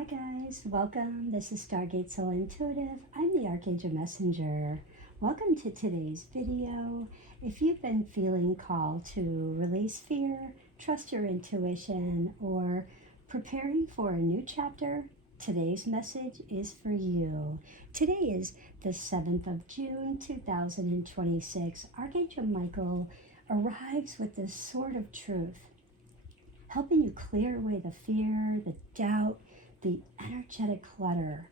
Hi guys, welcome. This is Stargate Soul Intuitive. I'm the Archangel Messenger. Welcome to today's video. If you've been feeling called to release fear, trust your intuition, or preparing for a new chapter, today's message is for you. Today is the 7th of June, 2026. Archangel Michael arrives with the sword of truth, helping you clear away the fear, the doubt, the energetic clutter.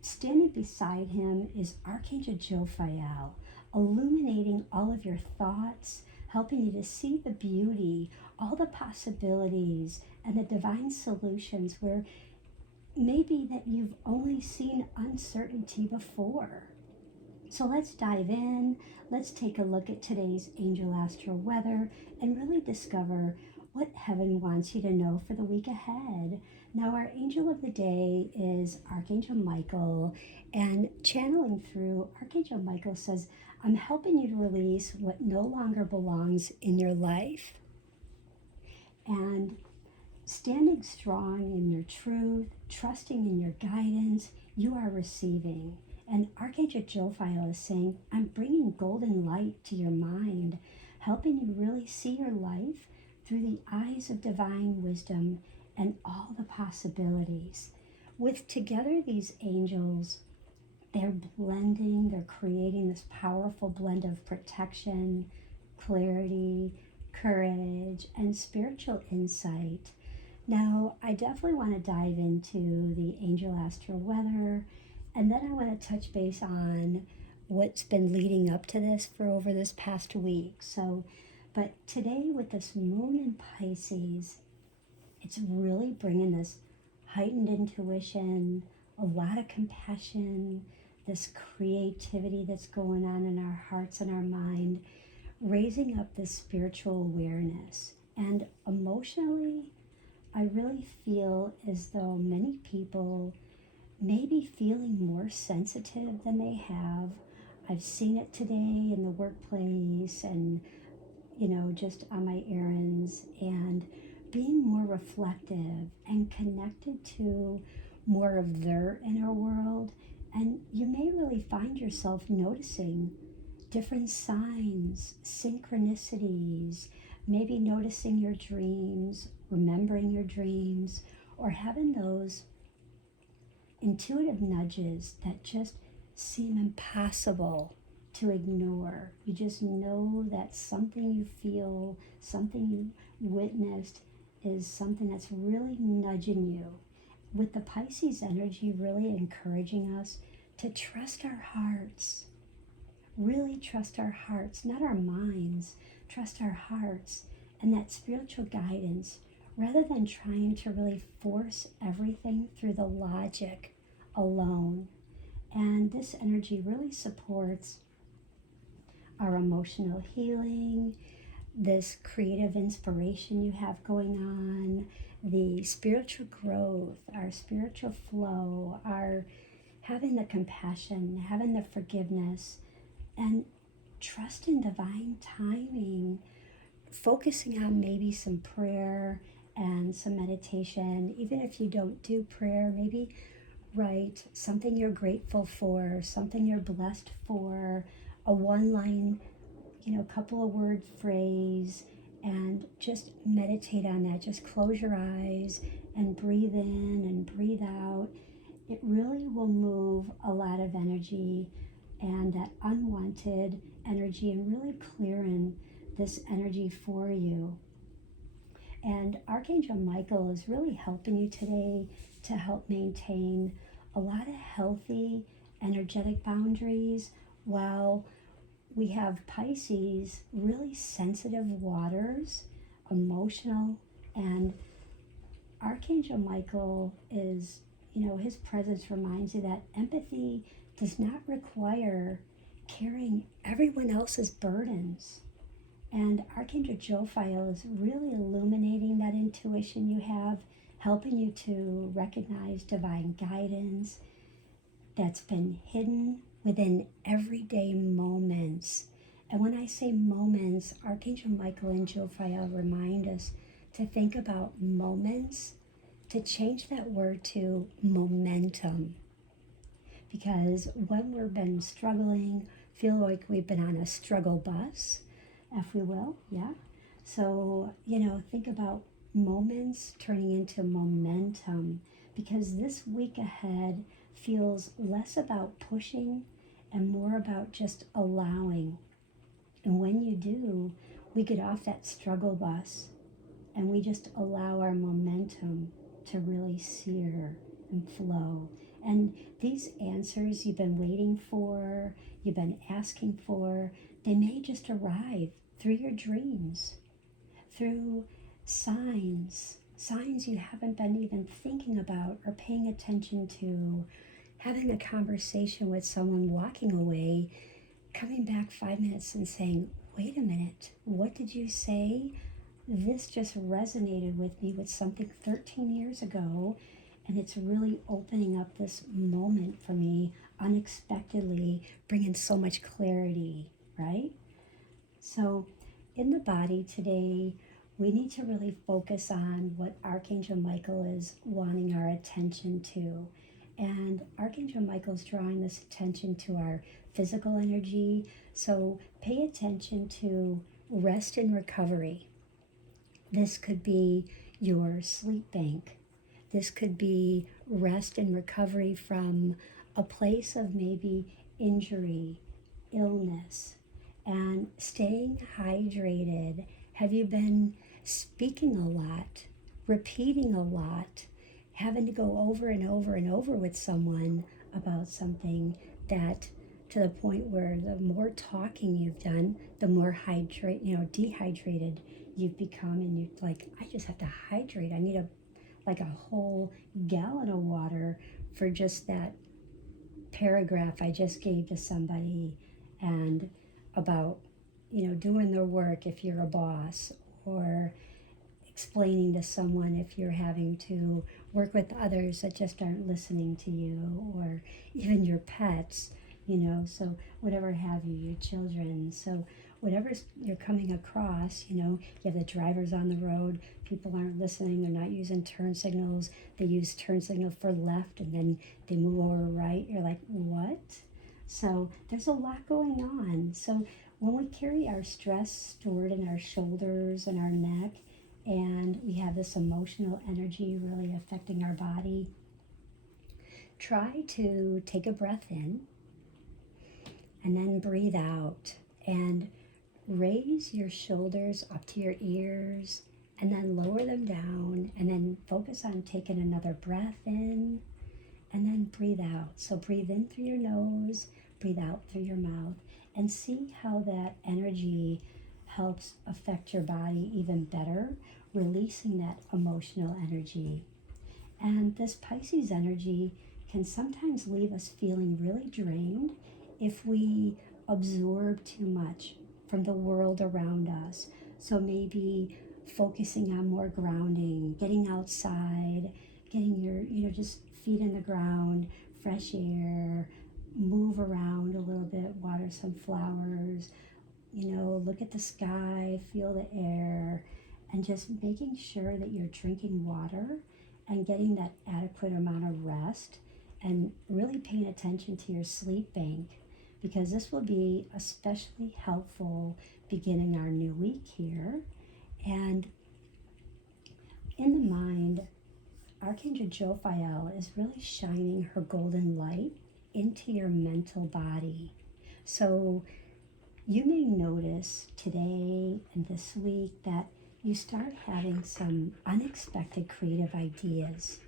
Standing beside him is Archangel Jophiel, illuminating all of your thoughts, helping you to see the beauty, all the possibilities, and the divine solutions where maybe that you've only seen uncertainty before. So let's dive in. Let's take a look at today's angel astro weather and really discover what heaven wants you to know for the week ahead. Now, our angel of the day is Archangel Michael, and channeling through, Archangel Michael says, I'm helping you to release what no longer belongs in your life. And standing strong in your truth, trusting in your guidance, you are receiving. And Archangel Jophiel is saying, I'm bringing golden light to your mind, helping you really see your life through the eyes of divine wisdom and all the possibilities. With together these angels, they're blending, they're creating this powerful blend of protection, clarity, courage, and spiritual insight. Now, I definitely want to dive into the angel astro weather, and then I want to touch base on what's been leading up to this for over this past week. But today with this moon in Pisces, it's really bringing this heightened intuition, a lot of compassion, this creativity that's going on in our hearts and our mind, raising up this spiritual awareness. And emotionally, I really feel as though many people may be feeling more sensitive than they have. I've seen it today in the workplace and just on my errands, and being more reflective and connected to more of their inner world. And you may really find yourself noticing different signs, synchronicities, maybe noticing your dreams, remembering your dreams, or having those intuitive nudges that just seem impossible to ignore. You just know that something you feel, something you witnessed is something that's really nudging you. With the Pisces energy really encouraging us to trust our hearts, really trust our hearts, not our minds, trust our hearts and that spiritual guidance, rather than trying to really force everything through the logic alone. And this energy really supports our emotional healing, this creative inspiration you have going on, the spiritual growth, our spiritual flow, our having the compassion, having the forgiveness, and trust in divine timing, focusing on maybe some prayer and some meditation. Even if you don't do prayer, maybe write something you're grateful for, something you're blessed for, a one-line, couple of word phrase, and just meditate on that. Just close your eyes and breathe in and breathe out. It really will move a lot of energy and that unwanted energy, and really clearing this energy for you. And Archangel Michael is really helping you today to help maintain a lot of healthy energetic boundaries, while we have Pisces, really sensitive waters, emotional, and Archangel Michael is, his presence reminds you that empathy does not require carrying everyone else's burdens. And Archangel Jophiel is really illuminating that intuition you have, helping you to recognize divine guidance that's been hidden within everyday moments. And when I say moments, Archangel Michael and Jophiel remind us to think about moments to change that word to momentum. Because when we've been struggling, feel like we've been on a struggle bus, if we will, yeah? So, think about moments turning into momentum, because this week ahead feels less about pushing and more about just allowing. And when you do, we get off that struggle bus and we just allow our momentum to really sear and flow. And these answers you've been waiting for, you've been asking for, they may just arrive through your dreams, through signs you haven't been even thinking about or paying attention to, having a conversation with someone walking away, coming back 5 minutes and saying, wait a minute, what did you say? This just resonated with me with something 13 years ago, and it's really opening up this moment for me unexpectedly, bringing so much clarity, right? So in the body today, we need to really focus on what Archangel Michael is wanting our attention to. And Archangel Michael is drawing this attention to our physical energy. So pay attention to rest and recovery. This could be your sleep bank. This could be rest and recovery from a place of maybe injury, illness, and staying hydrated. Have you been speaking a lot, repeating a lot, having to go over and over and over with someone about something, that to the point where the more talking you've done, the more dehydrated you've become, and you're like, I just have to hydrate. I need a whole gallon of water for just that paragraph I just gave to somebody, and about doing their work if you're a boss, or explaining to someone if you're having to work with others that just aren't listening to you, or even your pets, so whatever have you, your children. So whatever you're coming across, you have the drivers on the road, people aren't listening, they're not using turn signals, they use turn signal for left and then they move over right. You're like, what? So there's a lot going on. So when we carry our stress stored in our shoulders and our neck, and we have this emotional energy really affecting our body, try to take a breath in and then breathe out, and raise your shoulders up to your ears and then lower them down, and then focus on taking another breath in and then breathe out. So breathe in through your nose, breathe out through your mouth, and see how that energy helps affect your body even better, releasing that emotional energy. And this Pisces energy can sometimes leave us feeling really drained if we absorb too much from the world around us. So maybe focusing on more grounding, getting outside, getting your just feet in the ground, fresh air, move around a little bit, water some flowers, look at the sky, feel the air, and just making sure that you're drinking water and getting that adequate amount of rest, and really paying attention to your sleep bank, because this will be especially helpful beginning our new week here. And in the mind, Archangel Jophiel is really shining her golden light into your mental body. So you may notice today and this week that you start having some unexpected creative ideas,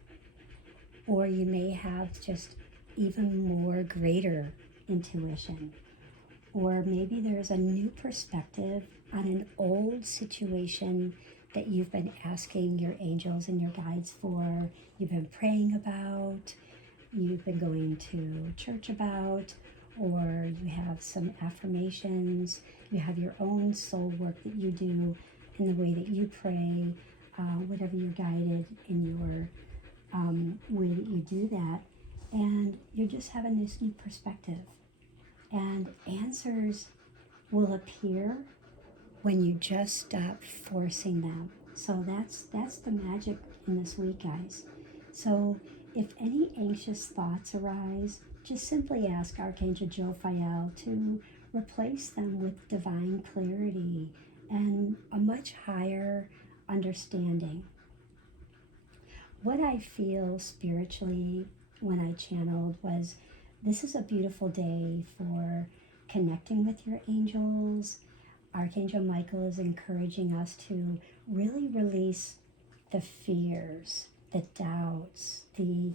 or you may have just even more greater intuition, or maybe there's a new perspective on an old situation that you've been asking your angels and your guides for, you've been praying about, you've been going to church about, or you have some affirmations, you have your own soul work that you do in the way that you pray, whatever you're guided in your way that you do that, and you're just having this new perspective. And answers will appear when you just stop forcing them. So that's the magic in this week, guys. So if any anxious thoughts arise, just simply ask Archangel Jophiel to replace them with divine clarity and a much higher understanding. What I feel spiritually when I channeled was, this is a beautiful day for connecting with your angels. Archangel Michael is encouraging us to really release the fears, the doubts, the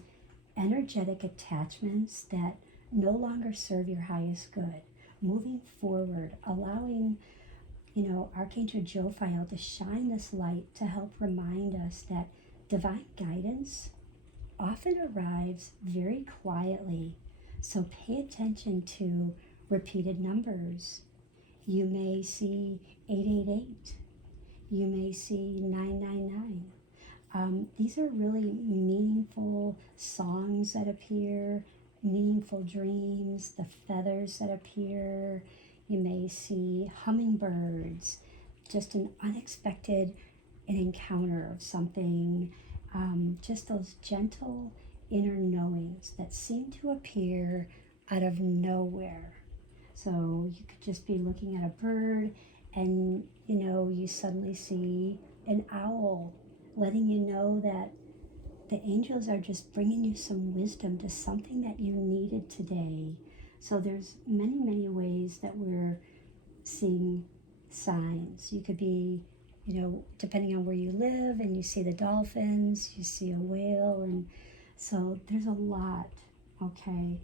energetic attachments that no longer serve your highest good. Moving forward, allowing, Archangel Jophiel to shine this light to help remind us that divine guidance often arrives very quietly. So pay attention to repeated numbers. You may see 888. You may see 999. These are really meaningful songs that appear, meaningful dreams, the feathers that appear. You may see hummingbirds, just an unexpected encounter of something, just those gentle inner knowings that seem to appear out of nowhere. So you could just be looking at a bird and, you suddenly see an owl, letting you know that the angels are just bringing you some wisdom to something that you needed today. So there's many, many ways that we're seeing signs. You could be, depending on where you live, and you see the dolphins, you see a whale, and so there's a lot, okay?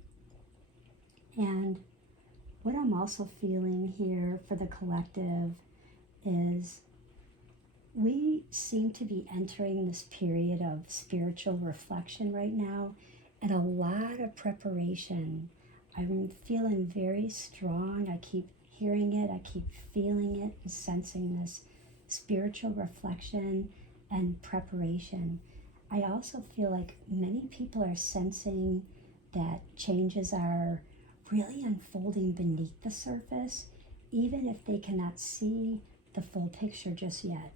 And what I'm also feeling here for the collective is we seem to be entering this period of spiritual reflection right now and a lot of preparation. I'm feeling very strong. I keep hearing it. I keep feeling it and sensing this spiritual reflection and preparation. I also feel like many people are sensing that changes are really unfolding beneath the surface, even if they cannot see the full picture just yet.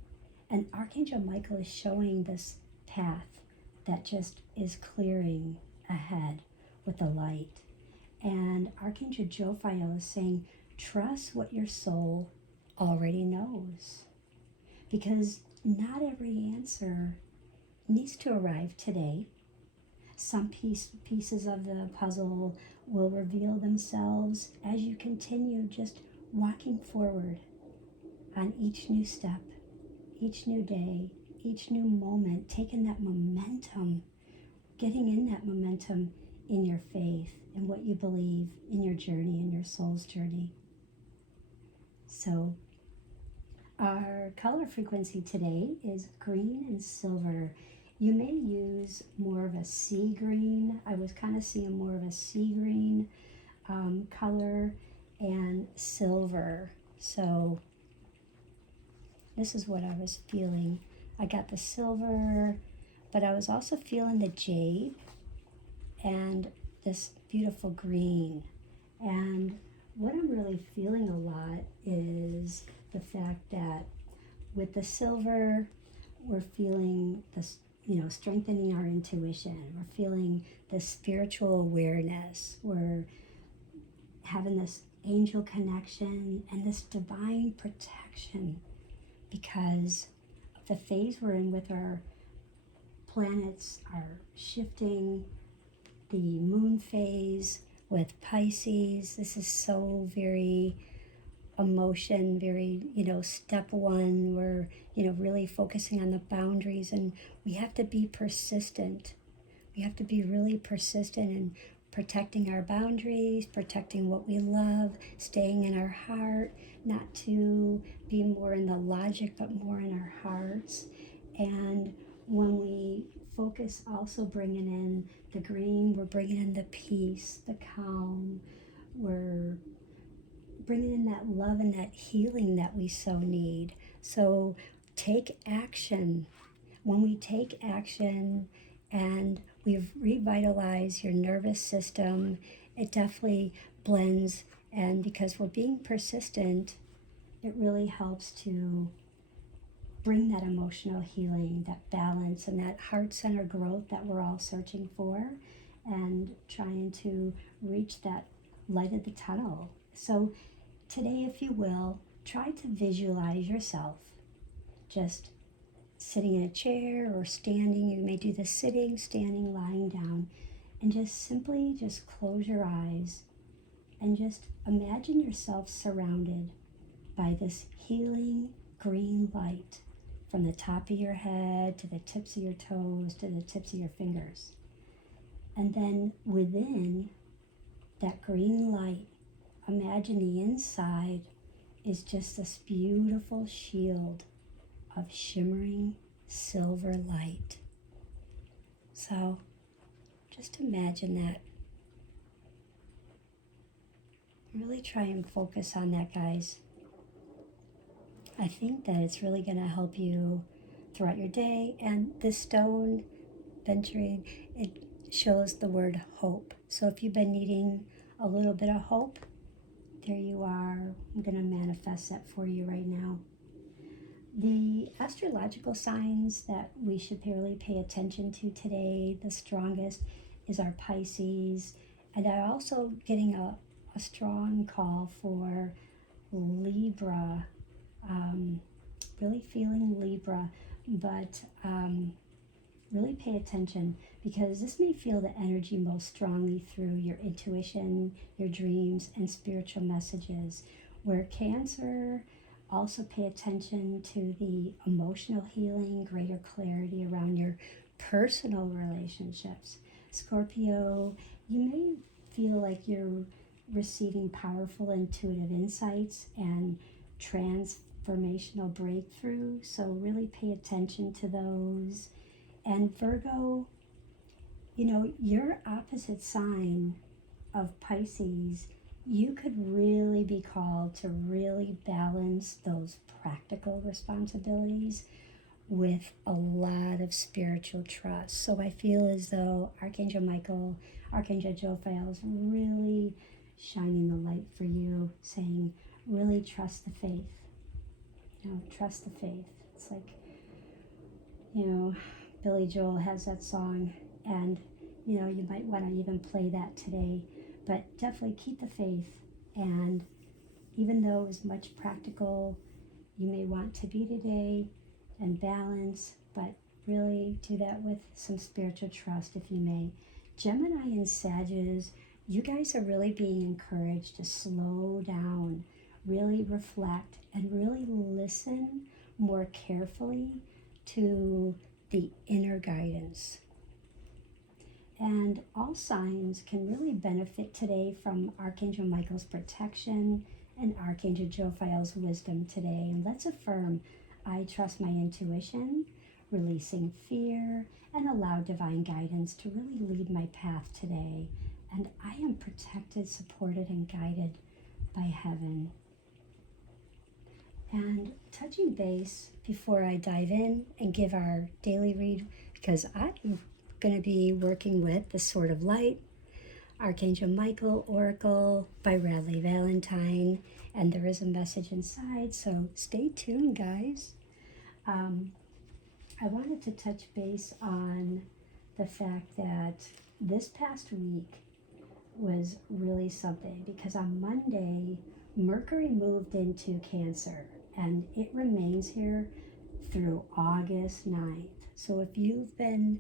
And Archangel Michael is showing this path that just is clearing ahead with the light. And Archangel Jophiel is saying, trust what your soul already knows. Because not every answer needs to arrive today. Some pieces of the puzzle will reveal themselves as you continue just walking forward on each new step, each new day, each new moment, taking that momentum, getting in that momentum in your faith and what you believe in your journey, in your soul's journey. So our color frequency today is green and silver. You may use more of a sea green. I was kind of seeing more of a sea green color and silver. So this is what I was feeling. I got the silver, but I was also feeling the jade and this beautiful green. And what I'm really feeling a lot is the fact that with the silver, we're feeling this, strengthening our intuition. We're feeling this spiritual awareness. We're having this angel connection and this divine protection because of the phase we're in with our planets are shifting. The moon phase with Pisces, this is so very emotion, very, step one, we're, really focusing on the boundaries, and we have to be persistent. We have to be really persistent in protecting our boundaries, protecting what we love, staying in our heart, not to be more in the logic, but more in our hearts. And when we focus, also bringing in the green, we're bringing in the peace, the calm, we're bringing in that love and that healing that we so need. So take action. When we take action and we've revitalized your nervous system, it definitely blends. And because we're being persistent, it really helps to bring that emotional healing, that balance, and that heart center growth that we're all searching for, and trying to reach that light at the tunnel. So today, if you will, try to visualize yourself just sitting in a chair or standing. You may do this sitting, standing, lying down, and just simply just close your eyes and just imagine yourself surrounded by this healing green light from the top of your head to the tips of your toes to the tips of your fingers. And then within that green light, imagine the inside is just this beautiful shield of shimmering silver light. So just imagine that. Really try and focus on that, guys. I think that it's really going to help you throughout your day. And this stone venturing, it shows the word hope. So if you've been needing a little bit of hope, there you are. I'm going to manifest that for you right now. The astrological signs that we should really pay attention to today, the strongest is our Pisces. And I'm also getting a strong call for Libra. Really feeling Libra, but really pay attention, because this may feel the energy most strongly through your intuition, your dreams, and spiritual messages. Where Cancer, also pay attention to the emotional healing, greater clarity around your personal relationships. Scorpio, you may feel like you're receiving powerful intuitive insights and transformational breakthrough, so really pay attention to those. And Virgo, your opposite sign of Pisces, you could really be called to really balance those practical responsibilities with a lot of spiritual trust. So I feel as though Archangel Michael, Archangel Jophiel is really shining the light for you, saying, really trust the faith. Trust the faith. It's like, Billy Joel has that song, and, you might want to even play that today, but definitely keep the faith. And even though as much practical you may want to be today and balance, but really do that with some spiritual trust, if you may. Gemini and Sagittarius, you guys are really being encouraged to slow down, really reflect, and really listen more carefully to the inner guidance. And all signs can really benefit today from Archangel Michael's protection and Archangel Jophiel's wisdom today. And let's affirm, I trust my intuition, releasing fear, and allow divine guidance to really lead my path today. And I am protected, supported, and guided by heaven. And touching base before I dive in and give our daily read, because I'm going to be working with the Sword of Light, Archangel Michael Oracle by Radleigh Valentine, and there is a message inside, so stay tuned, guys. I wanted to touch base on the fact that this past week was really something, because on Monday, Mercury moved into Cancer, and it remains here through August 9th. So if you've been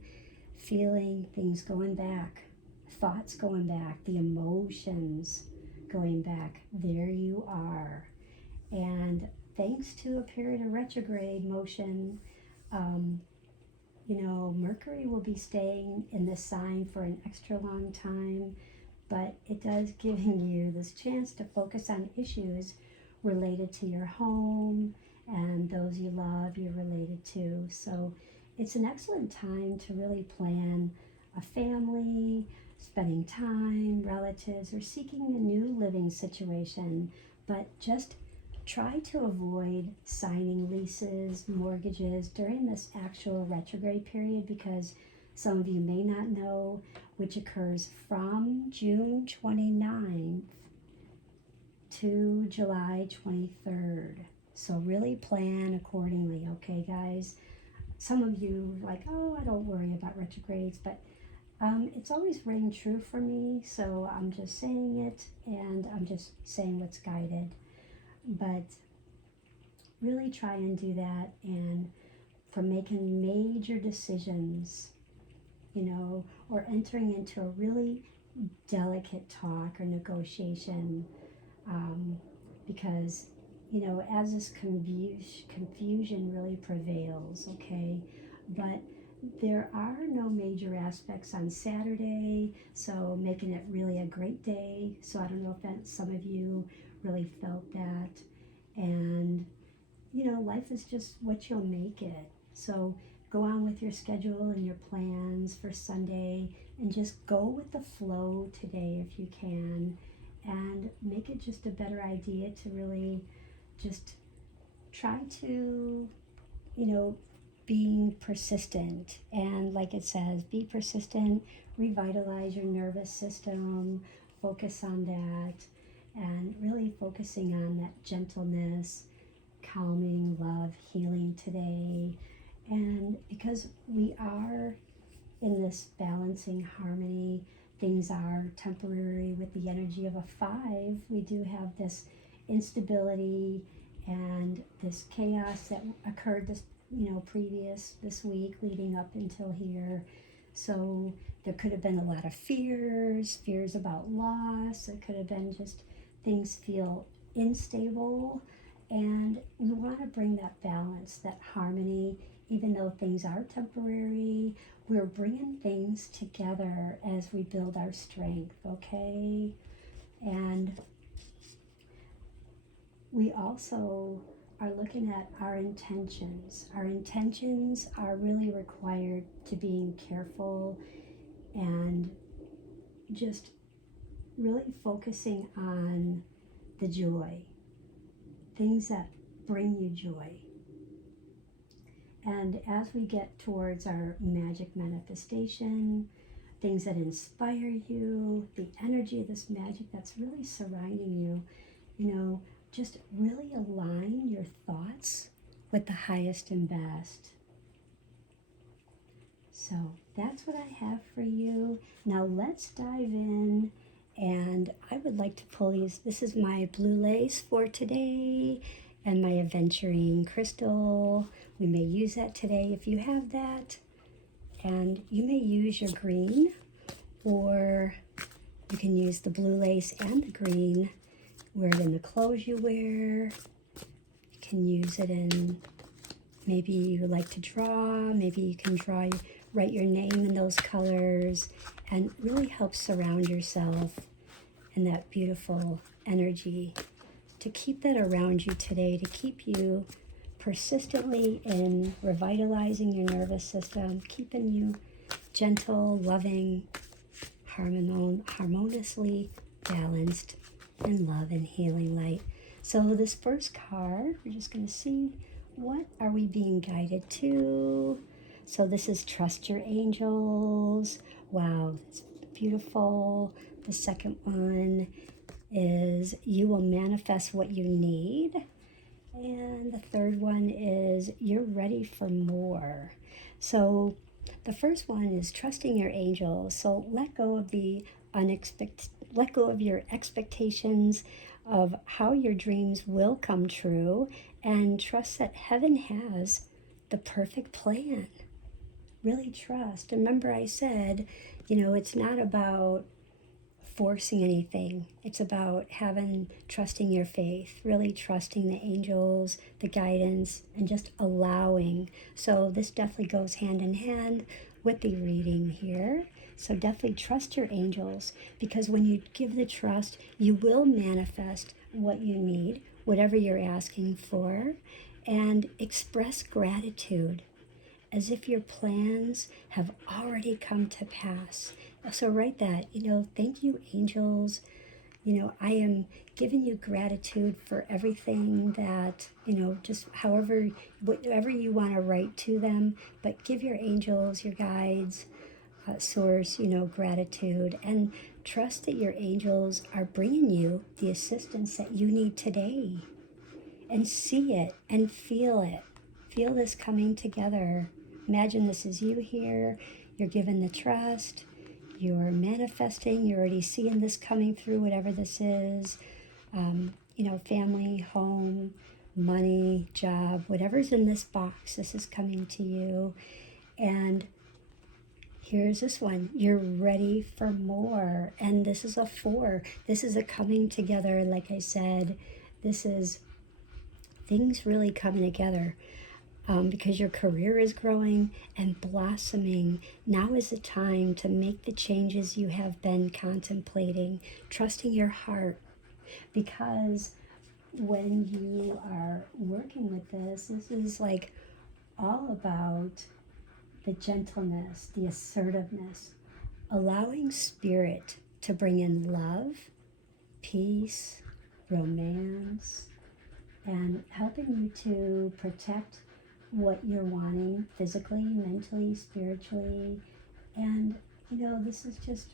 feeling things going back, thoughts going back, the emotions going back, there you are. And thanks to a period of retrograde motion, Mercury will be staying in this sign for an extra long time, but it does giving you this chance to focus on issues related to your home and those you love, you're related to. So it's an excellent time to really plan a family, spending time, relatives, or seeking a new living situation. But just try to avoid signing leases, mortgages during this actual retrograde period, because some of you may not know, which occurs from June 29th to July 23rd. So really plan accordingly, okay, guys? Some of you like, oh, I don't worry about retrogrades, but it's always rang true for me, so I'm just saying it, and I'm just saying what's guided. But really try and do that, and for making major decisions, or entering into a really delicate talk or negotiation, because, as this confusion really prevails, okay? But there are no major aspects on Saturday, so making it really a great day. So I don't know if some of you really felt that. And, life is just what you'll make it. So go on with your schedule and your plans for Sunday, and just go with the flow today if you can, and make it just a better idea to really just try to, being persistent. And like it says, be persistent, revitalize your nervous system, focus on that, and really focusing on that gentleness, calming, love, healing today. And because we are in this balancing harmony, things are temporary with the energy of a 5. We do have this instability and this chaos that occurred this week leading up until here. So there could have been a lot of fears about loss. It could have been just things feel unstable, and we want to bring that balance, that harmony. Even though things are temporary, we're bringing things together as we build our strength, okay? And we also are looking at our intentions. Our intentions are really required to being careful and just really focusing on the joy, things that bring you joy. And as we get towards our magic manifestation, things that inspire you, the energy of this magic that's really surrounding you, just really align your thoughts with the highest and best. So that's what I have for you. Now let's dive in, and I would like to pull these. This is my blue lace for today and my aventurine crystal. We may use that today if you have that. And you may use your green, or you can use the blue lace and the green. Wear it in the clothes you wear. You can use it in, maybe you like to draw, maybe you can write your name in those colors, and really help surround yourself in that beautiful energy, to keep that around you today, to keep you persistently in revitalizing your nervous system, keeping you gentle, loving, harmoniously balanced in love and healing light. So this first card, we're just going to see, what are we being guided to? So this is trust your angels. Wow, it's beautiful. The second one is you will manifest what you need. And the third one is you're ready for more. So the first one is trusting your angels. So let go of let go of your expectations of how your dreams will come true, and trust that heaven has the perfect plan. Really trust. Remember I said, it's not about forcing anything. It's about trusting your faith, really trusting the angels, the guidance, and just allowing. So this definitely goes hand in hand with the reading here. So definitely trust your angels, because when you give the trust, you will manifest what you need, whatever you're asking for, and express gratitude as if your plans have already come to pass. So write that, thank you, angels. I am giving you gratitude for everything that, just whatever you want to write to them, but give your angels, your guides, source, gratitude, and trust that your angels are bringing you the assistance that you need today. and see it and feel it. Feel this coming together. Imagine this is you here. You're given the trust. You're manifesting. You're already seeing this coming through, whatever this is. Family, home, money, job, whatever's in this box, this is coming to you. And here's this one. You're ready for more. And this is a 4. This is a coming together. Like I said, this is things really coming together. Because your career is growing and blossoming. Now is the time to make the changes you have been contemplating, trusting your heart. Because when you are working with this is like all about the gentleness, the assertiveness, allowing spirit to bring in love, peace, romance, and helping you to protect what you're wanting physically, mentally, spiritually. And this is just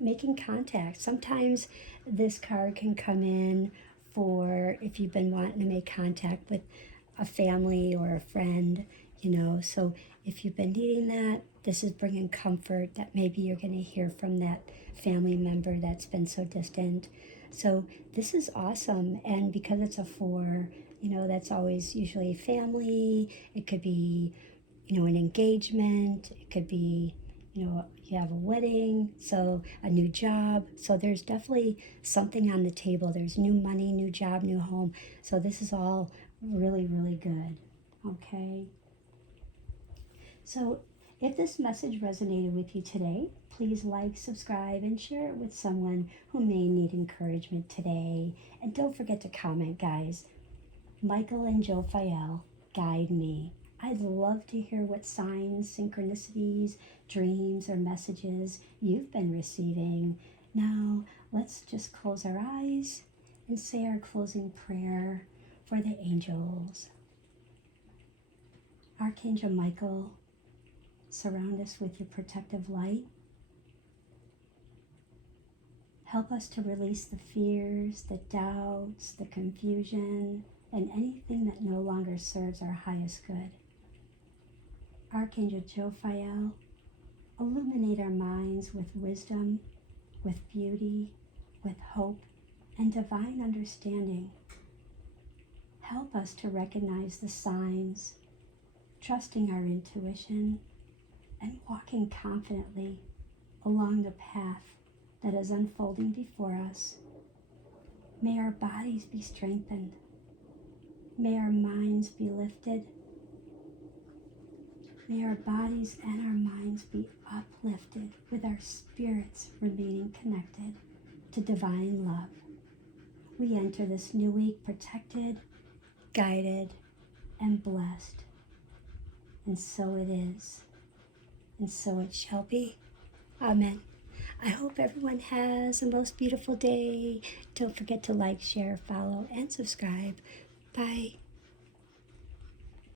making contact. Sometimes this card can come in for if you've been wanting to make contact with a family or a friend, so if you've been needing that, this is bringing comfort that maybe you're going to hear from that family member that's been so distant. So this is awesome. And because it's a 4, that's always usually family. It could be, an engagement. It could be, you have a wedding, so a new job. So there's definitely something on the table. There's new money, new job, new home. So this is all really, really good. Okay. So if this message resonated with you today, please like, subscribe, and share it with someone who may need encouragement today. And don't forget to comment, guys. Michael and Jophiel, guide me. I'd love to hear what signs, synchronicities, dreams, or messages you've been receiving. Now, let's just close our eyes and say our closing prayer for the angels. Archangel Michael, surround us with your protective light. Help us to release the fears, the doubts, the confusion, and anything that no longer serves our highest good. Archangel Jophiel, illuminate our minds with wisdom, with beauty, with hope, and divine understanding. Help us to recognize the signs, trusting our intuition, and walking confidently along the path that is unfolding before us. May our bodies be strengthened. May our minds be lifted. May our bodies and our minds be uplifted with our spirits remaining connected to divine love. We enter this new week protected, guided, and blessed. And so it is. And so it shall be. Amen. I hope everyone has a most beautiful day. Don't forget to like, share, follow, and subscribe. Bye.